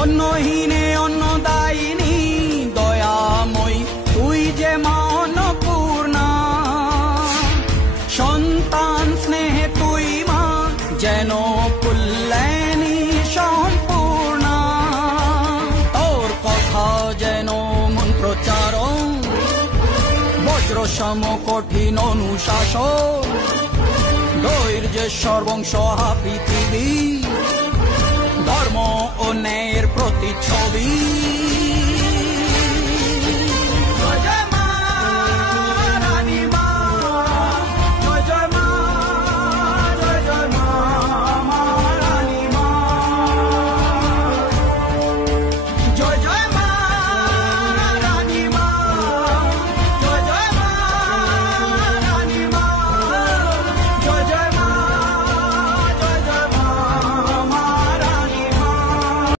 অন্নহীনে অন্নদায়িনী দয়াময়ী তুই যে মা অন্নপূর্ণা। সন্তান স্নেহে তুই মা যেন কল্যাণী সম্পূর্ণা। তোর কথা যেন মন্ত্রোচ্চারণ, বজ্র সম কঠিন অনুশাসন। ধৈর্যেশ্বর বংশ পৃথিবী, ধর্ম ও ন্যায়ের প্রতিচ্ছবি।